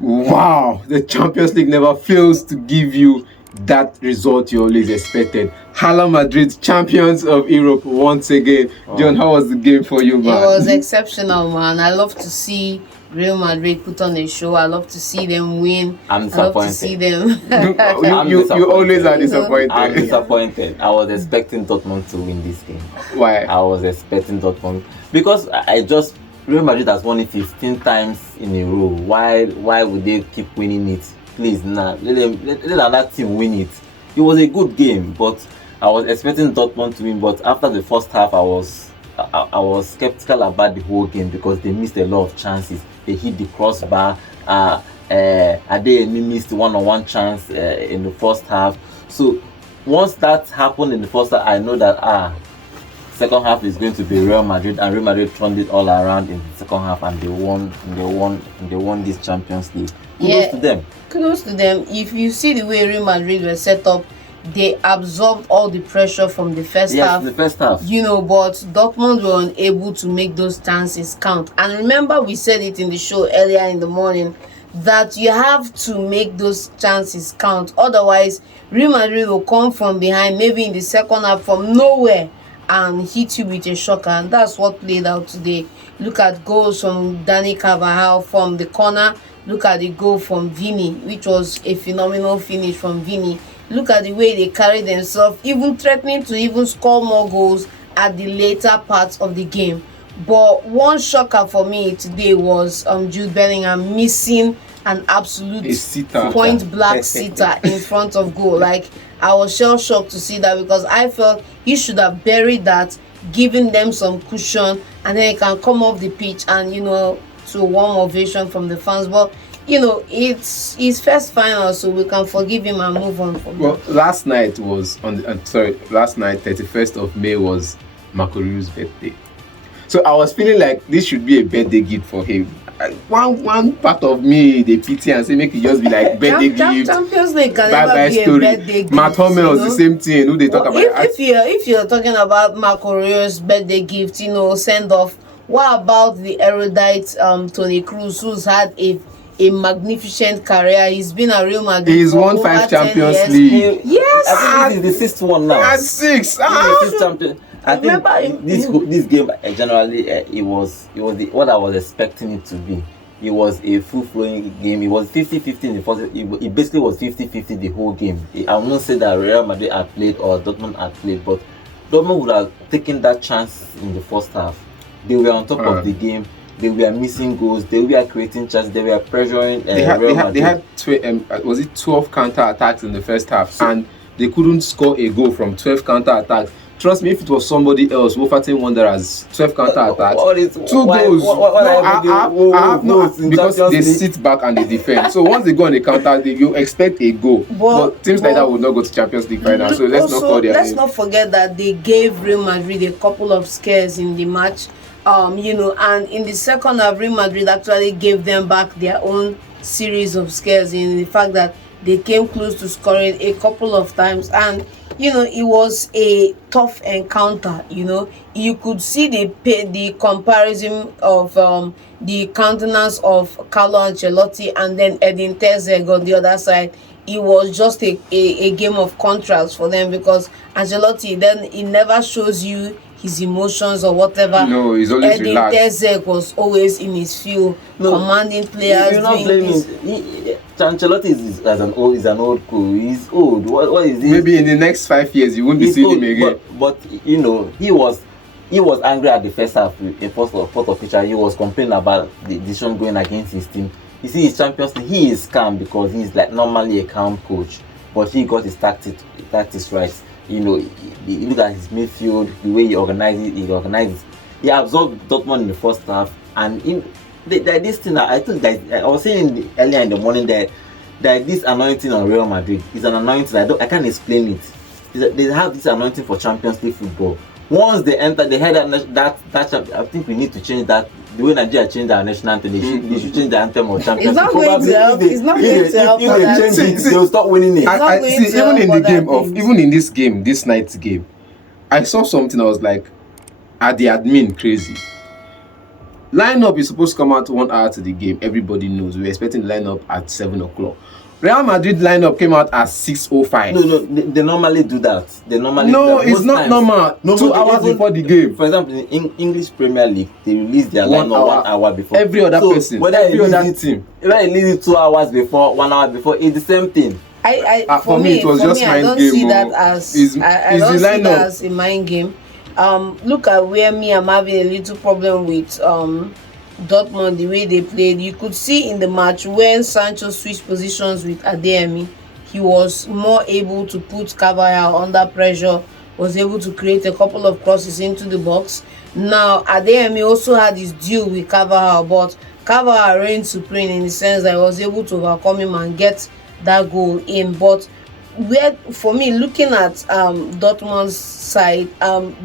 Wow, the Champions League never fails to give you that result you always expected. Hala Madrid, champions of Europe once again. John, how was the game for you, man? It was exceptional, man. I love to see Real Madrid put on a show. I love to see them win. I'm I love to disappointed. see them. You always are disappointed. I'm disappointed. I was expecting Dortmund to win this game. Why? I was expecting Dortmund because I just Real Madrid has won it 15 times in a row. Why would they keep winning it? Please, let another team win it. It was a good game, but I was expecting Dortmund to win. But after the first half, I was skeptical about the whole game because they missed a lot of chances. They hit the crossbar. Adeyemi missed one-on-one chance in the first half. So once that happened in the first half, I know that second half is going to be Real Madrid, and Real Madrid turned it all around in the second half, and they won this Champions League. Kudos to them. Kudos to them. If you see the way Real Madrid were set up, they absorbed all the pressure from the first half. Yes, the first half. But Dortmund were unable to make those chances count. And remember, we said it in the show earlier in the morning that you have to make those chances count. Otherwise, Real Madrid will come from behind, maybe in the second half from nowhere, and hit you with a shocker, and that's what played out today. Look at goals from Dani Carvajal from the corner. Look at the goal from Vini, which was a phenomenal finish from Vini. Look at the way they carried themselves, even threatening to even score more goals at the later parts of the game. But one shocker for me today was Jude Bellingham missing an absolute point blank sitter in front of goal. Like, I was shell shocked to see that because I felt he should have buried that, giving them some cushion, and then he can come off the pitch and to a warm ovation from the fans. But it's his first final, so we can forgive him and move on from that. Last night was last night, 31st of May, was Marco Rui's birthday. So I was feeling like this should be a birthday gift for him. One part of me, they pity and say make it just be like birthday gift. Champions League can never be a birthday gift. Matt Hummels, the same thing. Who they talk about? If you're talking about Marco Rui's birthday gift, send off. What about the erudite Toni Kroos, who's had a magnificent career? He's been a Real Madrid. He's won 5 Champions League. Yes. I think this is the 6th one now. At 6. I think this game generally it was what I was expecting it to be. It was a full-flowing game. It was 50-50 in the first. It basically was 50-50 the whole game. I won't say that Real Madrid had played or Dortmund had played, but Dortmund would have taken that chance in the first half. They were on top of the game. They were missing goals. They were creating chances. They were pressuring Real Madrid. They had 12 counter attacks in the first half, and they couldn't score a goal from 12 counter attacks. Trust me, if it was somebody else, Wolverhampton Wanderers, 12 counter attacks, 2 goals. Because they sit back and they defend. So once they go on the counter, you expect a goal. But teams like that would not go to Champions League final. So let's not forget that they gave Real Madrid a couple of scares in the match. And in the second half, Real Madrid actually gave them back their own series of scares in the fact that they came close to scoring a couple of times, and it was a tough encounter. You could see the comparison of the countenance of Carlo Ancelotti and then Edin Terzic on the other side. It was just a game of contrast for them, because Ancelotti, then he never shows you his emotions or whatever. No, he's always relaxed. Edin Terzic was always in his field, commanding players. You're not blaming. Ancelotti is an old coach. He's old. What is it? Maybe in the next 5 years you won't be seeing him again. But he was angry at the first half. In first of picture, he was complaining about the decision going against his team. You see, his Champions League, he is calm because he's like normally a calm coach, but he got his tactics right. You look at his midfield, the way he organizes. He absorbed Dortmund in the first half, and this thing, I think that I was saying earlier in the morning that this anointing on Real Madrid is an anointing. I can't explain it. They have this anointing for Champions League football. Once they enter, they had that. I think we need to change that. The way Nigeria changed our national anthem, they should change the anthem of Champions League. It's not going to help. If they change it, they'll stop winning it. Even in this night's game, I saw something. I was like, are the admin crazy? Lineup is supposed to come out 1 hour to the game. Everybody knows. We were expecting lineup at 7 o'clock. Real Madrid lineup came out at 6:05. No, they normally do that. They normally no, do that. it's not times, normal. No, 2 hours before the game. For example, in English Premier League, they release their 1 lineup hour. 1 hour before. Every other person, whether every it other leaves team. Whether it leaves it 2 hours before, 1 hour before, it's the same thing. For me, it was just I mind don't game. see that as I don't see that as a mind game. Look at where me I'm having a little problem with Dortmund, the way they played. You could see in the match when Sancho switched positions with Adeyemi, he was more able to put Carvajal under pressure, was able to create a couple of crosses into the box. Now Adeyemi also had his duel with Carvajal, but Carvajal reigned supreme in the sense that he was able to overcome him and get that goal in. But where, for me, looking at Dortmund's side,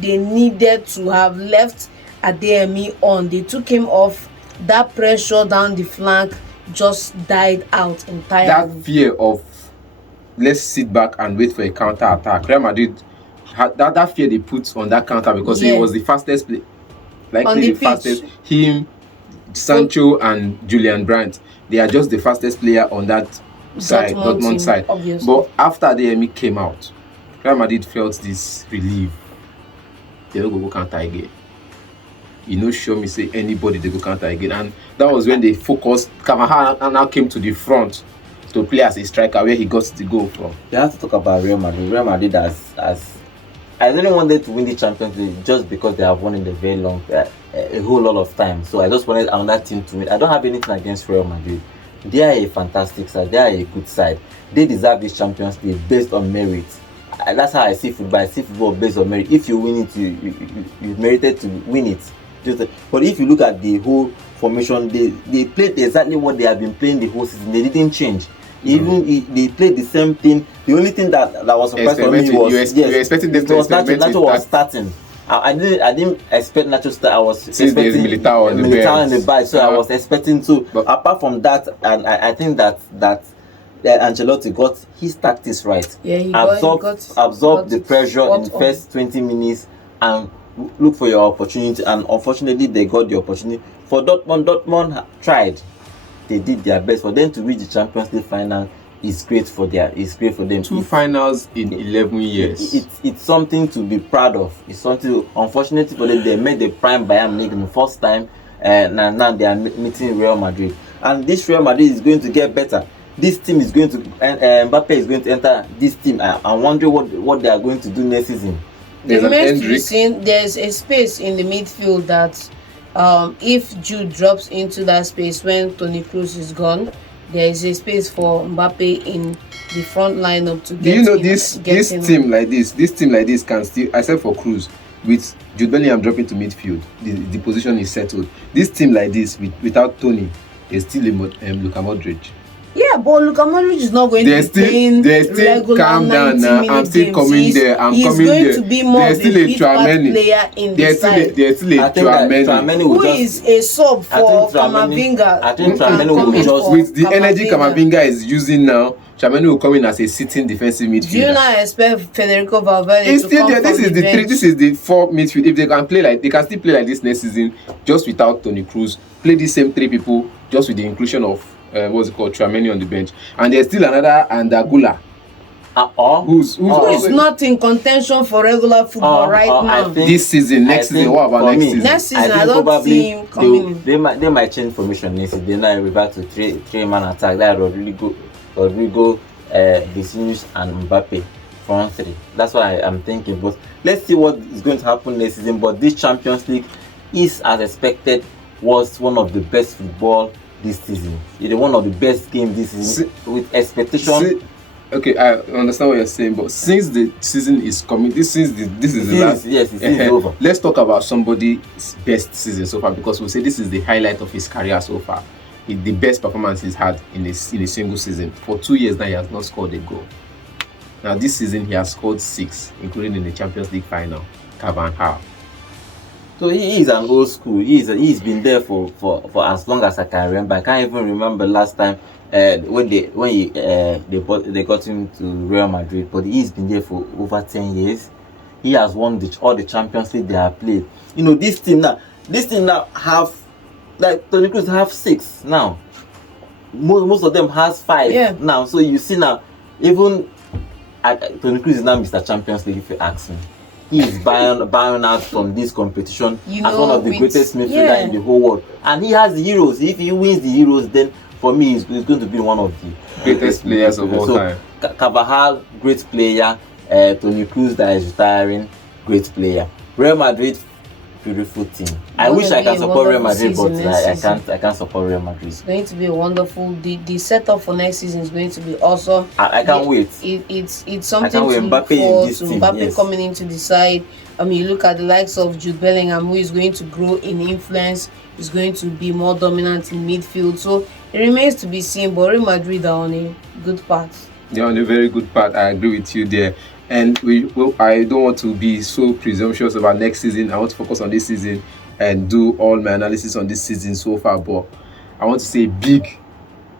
they needed to have left Adeyemi on. They took him off. That pressure down the flank just died out entirely. That fear of let's sit back and wait for a counter attack. Real Madrid had that fear they put on that counter because he was the fastest play, likely the fastest. Him, Sancho, and Julian Brandt. They are just the fastest player on that side, Dortmund side. Obviously. But after Adeyemi came out, Real Madrid felt this relief. They don't go counter again. Show me say anybody they go counter again, and that was when they focused. Carvajal now came to the front to play as a striker where he got the goal from. You have to talk about Real Madrid. Real Madrid as I didn't want them to win the Champions League just because they have won in a very long, a whole lot of time. So I just wanted another team to win. I don't have anything against Real Madrid. They are a fantastic side. They are a good side. They deserve this Champions League based on merit. That's how I see football. I see football based on merit. If you win it, you merited to win it. But if you look at the whole formation, they played exactly what they have been playing the whole season. They didn't change. Even they played the same thing. The only thing that was surprised for me was you expecting them to experiment. Nacho was starting. I didn't expect Nacho to start. I was expecting Militao in the back, so I was expecting to. But apart from that, and I think that Ancelotti got his tactics right. Yeah, he absorbed the pressure in the first 20 minutes and look for your opportunity. And unfortunately, they got the opportunity. For Dortmund tried. They did their best. For them to reach the Champions League final is great for them. 2 finals in 11 years. It's something to be proud of. It's something. Unfortunately for them, they made the prime Bayern Munich the first time, and now they are meeting Real Madrid. And this Real Madrid is going to get better. This team is going to, Mbappe is going to enter this team. I'm wondering what they are going to do next season. There's a space in the midfield that if Jude drops into that space when Toni Kroos is gone, there is a space for Mbappe in the front lineup to get. Do this team like this can still, except for Kroos, with Jude Bellingham dropping to midfield, the position is settled. This team like this without Toni is still Luka Modric. Yeah, but Luka Modric is not going to be playing regular calm down now. I'm still coming there. He's going to be more of a player in the side. There's still a Tchouaméni who is a sub for Camavinga. I think Tchouaméni will just, with the energy Camavinga is using now, Tchouaméni will come in as a sitting defensive midfielder. Do you not expect Federico Valverde to come from the bench? This is the 4 midfield. If they can play they can still play like this next season, just without Toni Kroos. Play the same 3 people, just with the inclusion of Tchouaméni on the bench, and there's still another Andagula who is not in contention for regular football right now. This season, next season, what about next season? Next season, I don't see him coming in. They might change formation next season. They might revert to three-man attack. That Rodrigo, Vinicius, and Mbappe front 3. That's what I'm thinking. But let's see what is going to happen next season. But this Champions League is, as expected, was one of the best football this season. It's one of the best games this season with expectation. Okay, I understand what you're saying, but since the season is coming, this is the last. Yes, it is over. Let's talk about somebody's best season so far, because we'll say this is the highlight of his career so far. It's the best performance he's had in a single season. For 2 years now, he has not scored a goal. Now this season, he has scored 6, including in the Champions League final. Carvajal. So he is an old school. He's been there for as long as I can remember. I can't even remember last time when they got him to Real Madrid. But he's been there for over 10 years. He has won all the Champions League they have played. This team now have like Toni Kroos have 6 now. Most of them has 5 now. So you see now, even Toni Kroos is now Mr. Champions League if you ask me. He is buying out from this competition as one of the greatest midfielders in the whole world. And he has the Euros. If he wins the Euros, then for me, he's going to be one of the greatest players of all time. Carvajal, great player. Toni Kroos that is retiring, great player. Real Madrid, beautiful team. I wish I can support Real Madrid, but I can't support Real Madrid. It's going to be wonderful. The setup for next season is going to be awesome. I can't wait. It's something to look forward to. Mbappe coming into the side. I mean, you look at the likes of Jude Bellingham, who is going to grow in influence. He's going to be more dominant in midfield. So it remains to be seen. But Real Madrid are on a good path. They're on a very good path. I agree with you there. And I don't want to be so presumptuous about next season. I want to focus on this season and do all my analysis on this season so far. But I want to say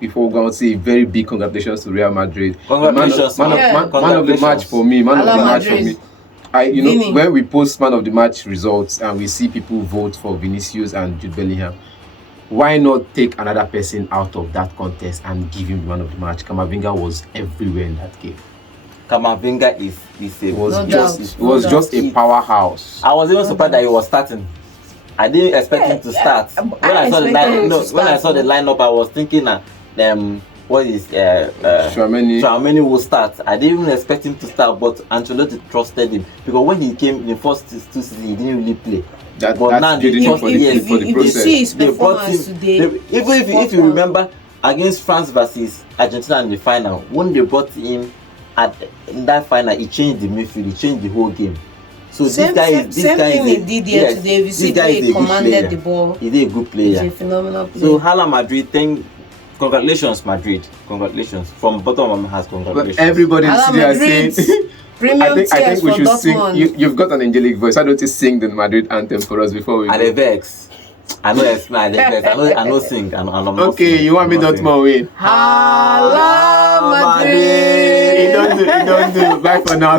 before we go on, say very big congratulations to Real Madrid. Congratulations, man of the match for me. Man of the match for me. When we post man of the match results and we see people vote for Vinicius and Jude Bellingham, why not take another person out of that contest and give him the man of the match? Camavinga was everywhere in that game. Camavinga was just a powerhouse. I was even surprised that he was starting. I didn't expect him to start. When I saw the lineup, I was thinking that Tchouaméni will start. I didn't even expect him to start, but Ancelotti trusted him because when he came in the first 2 seasons, he didn't really play. But now they trust him for the process. You see his performance today. If you remember against France versus Argentina in the final, when they brought him in that final, he changed the midfield, he changed the whole game. So same thing he did here today. If you see he commanded the ball. He's a good player. He's a phenomenal player. So Hala Madrid, congratulations Madrid. Congratulations. From bottom of my heart, congratulations. But everybody is saying I think we should sing. You've got an angelic voice. Why don't you sing the Madrid anthem for us before we go? Vex. I know explain. I know sing. Okay, you want me Dortmund win? Hala Madrid. He don't do. Bye for now.